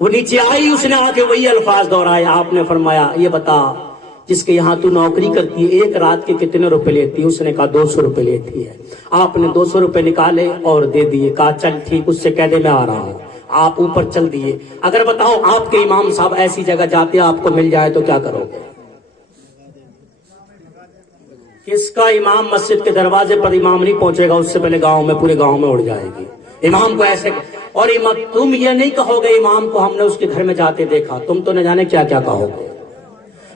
وہ نیچے آئی, اس نے آ کے وہی الفاظ دہرائے. آپ نے فرمایا یہ بتا جس کے یہاں تو نوکری کرتی ہے ایک رات کے کتنے روپے لیتی ہے؟ اس نے کہا 200 روپے لیتی ہے. آپ نے 200 روپے نکالے اور دے دیے, کہا چل ٹھیک, اس سے کہہ دے میں آ رہا ہوں. آپ اوپر چل دیے. اگر بتاؤ آپ کے امام صاحب ایسی جگہ جاتے ہیں آپ کو مل جائے تو کیا کرو گے؟ کس کا امام مسجد کے دروازے پر امام نہیں پہنچے گا اس سے پہلے گاؤں میں, پورے گاؤں میں اڑ جائے گی امام کو ایسے. اور تم یہ نہیں کہو گے امام کو ہم نے اس کے گھر میں جاتے دیکھا, تم تو نہ جانے کیا کیا کہو گے.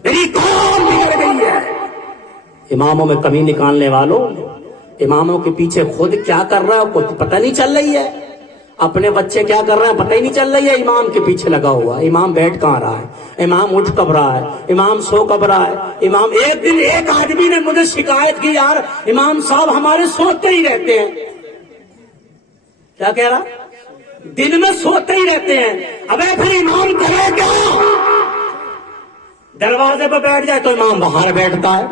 میری قوم بگڑ گئی ہے. اماموں میں کمی نکالنے والوں, اماموں کے پیچھے خود کیا کر رہا ہے کچھ پتہ نہیں چل رہی ہے. اپنے بچے کیا کر رہے ہیں پتہ ہی نہیں چل رہی ہے. امام کے پیچھے لگا ہوا, امام بیٹھ کہاں رہا ہے, امام اٹھ کب رہا ہے, امام سو کب رہا ہے. امام ایک دن ایک آدمی نے مجھے شکایت کی, یار امام صاحب ہمارے سوتے ہی رہتے ہیں. کیا کہہ رہا؟ دن میں سوتے ہی رہتے ہیں. ابے پھر امام کرے کیا؟ دروازے پہ بیٹھ جائے تو امام باہر بیٹھتا ہے,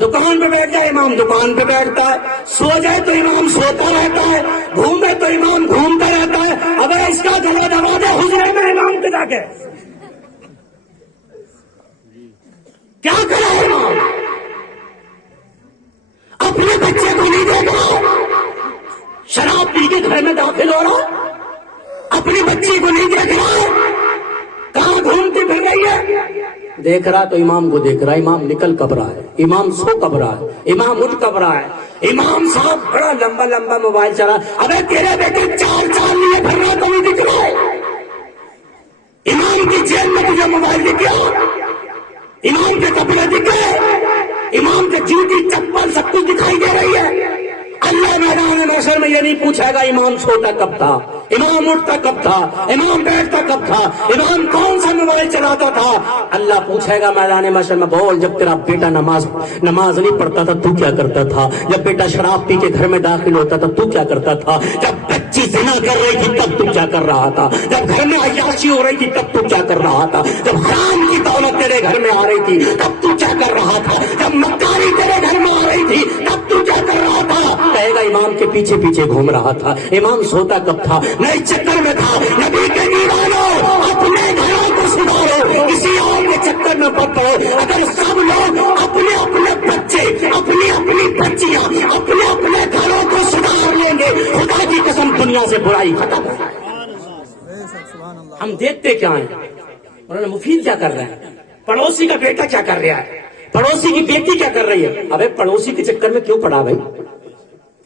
دکان پہ بیٹھ جائے امام دکان پہ بیٹھتا ہے, سو جائے تو امام سوتا رہتا ہے, گھومے تو امام گھومتا رہتا ہے. اگر اس کا گلا دبا دے حجرے میں امام کے جا کے کیا کرے امام؟ اپنے بچے کو نہیں دیکھا, شراب پی کے گھر میں داخل ہو رہا, اپنی بچی کو نہیں دیکھ رہا, کہاں گھومتی پھر رہی ہے. دیکھ رہا تو امام کو دیکھ رہا, امام نکل کب رہا ہے, امام سو کب رہا ہے, امام اٹھ کب رہا ہے. امام صاحب بڑا لمبا لمبا موبائل چلا, ابے تیرے بیٹے 4 لیے پھر رہا تو نہیں دکھ رہا ہے. امام کی جیل میں تجھے موبائل دکھ گیا, امام کے کپڑے دکھے, امام کے جوتی چپل سب کچھ دکھائی دے رہی ہے. اللہ میدان محشر میں یہ نہیں پوچھے گا امام سوتا کب تھا, امام اٹھتا کب تھا, امام بیٹھتا کب تھا, امام کون سا موبائل چلاتا تھا. اللہ پوچھے گا میدان محشر میں, بول جب تیرا بیٹا نماز نہیں پڑھتا تھا تو کیا کرتا تھا, جب بیٹا شراب پی کے گھر میں داخل ہوتا تھا تو کیا کرتا تھا, جب بچی زنا کر رہی تھی تب تو کیا کر رہا تھا, جب گھر میں عیاشی ہو رہی تھی تب تو کیا کر رہا تھا, جب حرام کی دولت تیرے گھر میں آ رہی تھی تب تو کیا کر رہا تھا, جب مکاری تیرے گھر میں آ رہی تھی تب تو کیا کر رہا تھا. کہے گا امام کے پیچھے پیچھے گھوم رہا تھا. امام سوتا کب تھا؟ میں اس چکر میں تھا. نبی کے دیوانوں اپنے گھروں کو سدھارو, کسی اور کے چکر میں مت پڑو. اگر سب لوگ اپنے اپنے بچے, اپنی اپنی بچیاں, اپنے اپنے گھروں کو سدھار لیں گے, خدا کی قسم دنیا سے برائی ختم ہو جائے. ہم دیکھتے کیا ہیں, انہوں نے مفید کیا کر رہے ہیں, پڑوسی کا بیٹا کیا کر رہا ہے, پڑوسی کی بیٹی کیا کر رہی ہے. ابے پڑوسی کے چکر میں کیوں پڑا بھائی,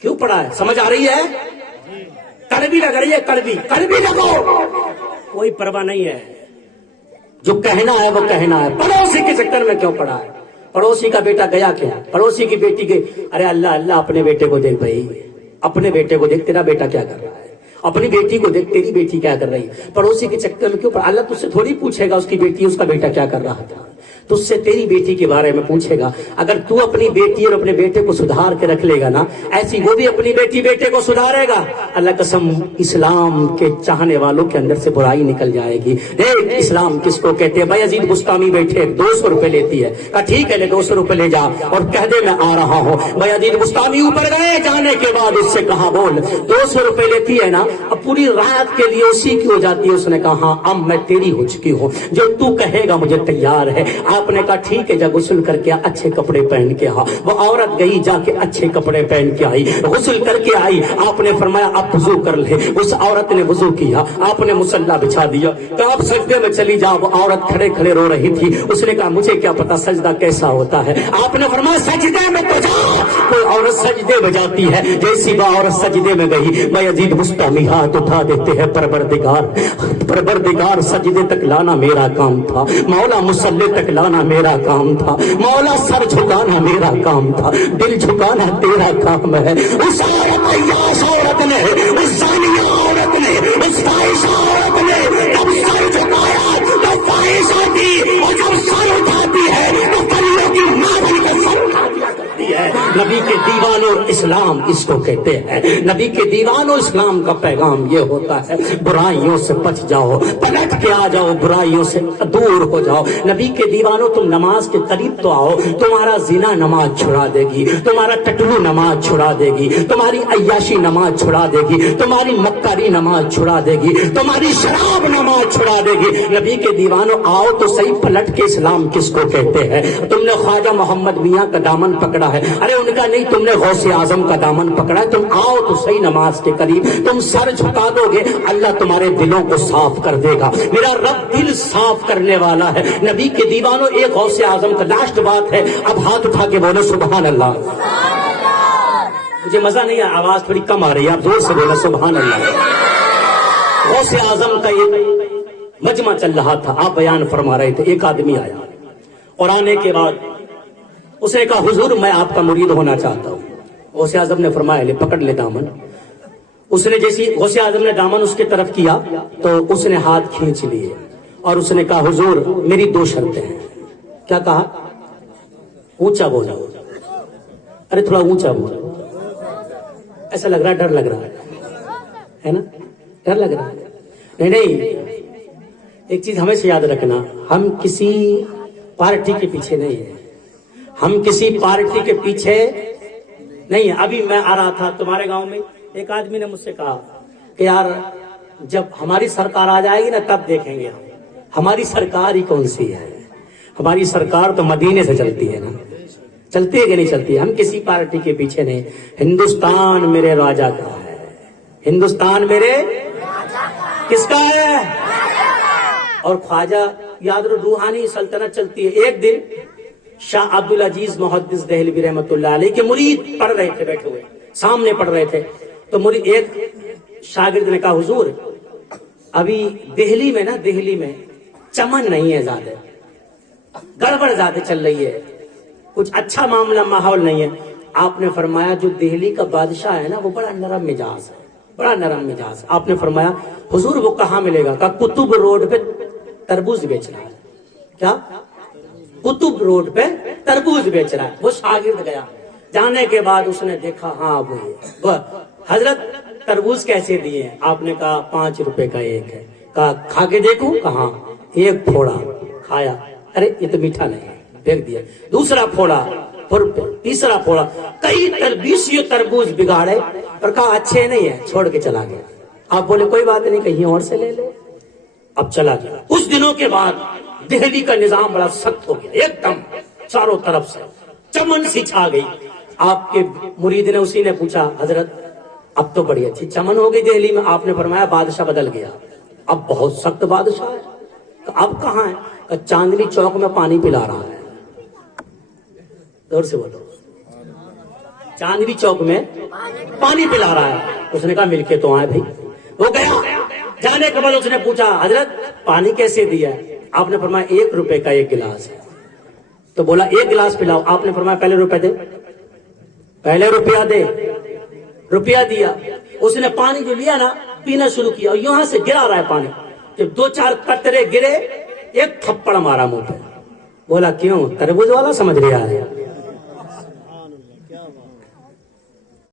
کیوں پڑا ہے؟ سمجھ آ رہی ہے؟ کڑوی لگ رہی ہے, کڑوی لگو, کوئی پرواہ نہیں ہے. جو کہنا ہے وہ کہنا ہے. پڑوسی کے چکر میں کیوں پڑا ہے؟ پڑوسی کا بیٹا گیا کیا, پڑوسی کی بیٹی کے, ارے اللہ اللہ اپنے بیٹے کو دیکھ بھائی, اپنے بیٹے کو دیکھ, تیرا بیٹا کیا کر رہا ہے, اپنی بیٹی کو دیکھ, تیری بیٹی کیا کر رہی ہے. پڑوسی کے چکر میں کیوں پڑا؟ اللہ تجھ سے تھوڑی پوچھے گا اس کی بیٹی اس کا بیٹا کیا کر رہا تھا, تجھ سے تیری بیٹی کے بارے میں پوچھے گا. اگر تو اپنی بیٹی اور اپنے بیٹے کو سدھار کے رکھ لے گا نا, ایسی وہ بھی اپنی بیٹی بیٹے کو سدھارے گا. اللہ قسم اسلام کے چاہنے والوں کے اندر سے برائی نکل جائے گی. دیکھ اسلام کس کو کہتے ہیں. بایزید بستامی بیٹھے 200 روپے لیتی ہے, کہا ٹھیک ہے لے 200 روپے لے جا اور کہہ دے میں آ رہا ہوں. بایزید بستامی اوپر گئے, جانے کے بعد اس سے کہا بول 200 روپے لیتی ہے نا, اب پوری رات کے لیے اسی کی ہو جاتی ہے. اس نے کہا ہاں اب میں تیری ہو چکی ہوں, جو تو کہے گا مجھے تیار ہے. آپ نے کہا ٹھیک ہے, جا غسل کر کے اچھے کپڑے پہن کے آ. وہ عورت گئی, جا کے اچھے کپڑے پہن کے آئی, غسل کر کے آئی. آپ نے فرمایا اب وضو کر لے. اس عورت نے وضو کیا, آپ نے مصلی بچھا دیا, کہ آپ سجدے میں چلی جا. وہ عورت کھڑے کھڑے رو رہی تھی. اس نے کہا مجھے کیا پتا سجدہ کیسا ہوتا ہے. آپ نے فرمایا سجدے میں تو جا. کوئی عورت سجدے میں جاتی ہے, جیسی وہ عورت سجدے میں گئی, بایزید بستامی ہاتھ اٹھا دیتے ہیں, پروردگار سجدے تک لانا میرا کام تھا, مولا مصلی تک لانا میرا کام تھا, مولا سر جھکانا میرا کام تھا, دل جھکانا تیرا کام ہے. اس عورت نے, اس زانیہ عورت نے, اس فاحشہ عورت نے جب سر جھکایا تو فاحشہ دی, اور جب سر اٹھاتی ہے تو پریوں کی ماں بن کر سر اٹھا دیا کرتی ہے. نبی کے دیوانوں اور اسلام اس کو کہتے ہیں. نبی کے دیوانوں اسلام کا پیغام یہ ہوتا ہے برائیوں سے بچ جاؤ, پلٹ کے آ جاؤ, برائیوں سے دور ہو جاؤ. نبی کے دیوانوں تم نماز کے قریب تو آؤ, تمہارا زنا نماز چھڑا دے گی, تمہارا ٹٹلو نماز چھڑا دے گی, تمہاری عیاشی نماز چھڑا دے گی, تمہاری مکاری نماز چھڑا دے گی, تمہاری شراب نماز چھڑا دے گی. نبی کے دیوانوں آؤ تو صحیح, پلٹ کے اسلام کس کو کہتے ہیں. تم نے خواجہ محمد میاں کا دامن پکڑا ہے, ارے ان کا نہیں, تم نے غوث اعظم کا دامن پکڑا ہے. تم آؤ تو صحیح نماز کے قریب, تم سر جھکا دو گے, اللہ تمہارے دلوں کو صاف کر دے گا. میرا رب دل صاف کرنے والا ہے. نبی کے دیوانوں ایک غوث اعظم کا لاسٹ بات ہے, اب ہاتھ اٹھا کے بولو سبحان اللہ. مجھے مزہ نہیں ہے, آواز تھوڑی کم آ رہی ہے, آپ زور سے بولو سبحان اللہ. غوث اعظم کا ایک مجمع چل رہا تھا, آپ بیان فرما رہے تھے, ایک آدمی آیا اور آنے کے بعد اس نے کہا حضور میں آپ کا مرید ہونا چاہتا ہوں. غوث اعظم نے فرمایا لے پکڑ لے دامن. اس نے جیسی غوث اعظم نے دامن اس کی طرف کیا تو اس نے ہاتھ کھینچ لیے اور اس نے کہا حضور میری 2 شرطیں ہیں. کیا کہا؟ اونچا بولا, ارے تھوڑا اونچا بولا, ایسا لگ رہا ہے ڈر لگ رہا ہے نا, ڈر لگ رہا ہے. نہیں, ایک چیز ہمیشہ یاد رکھنا, ہم کسی پارٹی کے پیچھے نہیں ہیں, ہم کسی پارٹی کے پیچھے نہیں ہیں. ابھی میں آ رہا تھا تمہارے گاؤں میں, ایک آدمی نے مجھ سے کہا کہ یار جب ہماری سرکار آ جائے گی نا تب دیکھیں گے. ہماری سرکار ہی کون سی ہے, ہماری سرکار تو مدینے سے چلتی ہے نا, چلتی ہے کہ نہیں چلتی ہے. ہم کسی پارٹی کے پیچھے نہیں. ہندوستان میرے راجا کا ہے, ہندوستان میرے کس کا ہے؟ اور خواجہ یاد رہو روحانی سلطنت چلتی ہے. ایک دن شاہ عبد العزیز محدث دہلوی رحمۃ اللہ علیہ کے مرید پڑھ رہے تھے, بیٹھے ہوئے سامنے پڑھ رہے تھے, تو مرید ایک شاگرد نے کہا حضور ابھی دہلی میں نا, دہلی میں چمن نہیں ہے, زیادہ گڑبڑ زیادہ چل رہی ہے, کچھ اچھا معاملہ ماحول نہیں ہے. آپ نے فرمایا جو دہلی کا بادشاہ ہے نا وہ بڑا نرم مزاج ہے, بڑا نرم مزاج. آپ نے فرمایا حضور وہ کہاں ملے گا؟ کہا قطب روڈ پہ تربوز بیچ رہا ہے. کیا؟ قطب روڈ پہ تربوز بیچ رہا ہے. وہ شاگرد گیا, جانے کے بعد اس نے دیکھا ہاں وہ حضرت تربوز کیسے دیے ہیں؟ آپ نے کہا 5 روپے کا ایک ہے. کہا کھا کے دیکھوں؟ کہا ایک پھوڑا کھایا, ارے یہ تو میٹھا نہیں ہے, پھینک دیا. دوسرا پھوڑا, تیسرا پھوڑا, کئی 20 تربوز بگاڑے اور کہا اچھے نہیں ہے, چھوڑ کے چلا گیا. آپ بولے کوئی بات نہیں, کہیں اور سے لے لے. اب چلا گیا. کچھ دنوں کے بعد دہلی کا نظام بڑا سخت ہو گیا, ایک دم چاروں طرف سے چمن سی چھا گئی. آپ کے مرید نے اسی نے پوچھا حضرت اب تو بڑی اچھی چمن ہو گئی دہلی میں. آپ نے فرمایا بادشاہ بدل گیا, اب بہت سخت بادشاہ ہے. تو اب کہاں ہے؟ چاندنی چوک میں پانی پلا رہا ہے. زور سے بولو, چاندنی چوک میں پانی پلا رہا ہے. اس نے کہا مل کے تو آئے بھائی. وہ گیا, جانے کے بعد اس نے پوچھا حضرت پانی کیسے دیا ہے؟ آپ نے فرمایا 1 روپے کا 1 گلاس ہے. تو بولا 1 گلاس پلاؤ. آپ نے فرمایا پہلے روپے دے, پہلے روپیہ دے. روپیہ دیا. اس نے پانی جو لیا نا پینا شروع کیا, اور یہاں سے گرا رہا ہے پانی. جب 2-4 قطرے گرے, ایک تھپڑ مارا منہ پہ. بولا کیوں؟ تربوز والا سمجھ رہا ہے.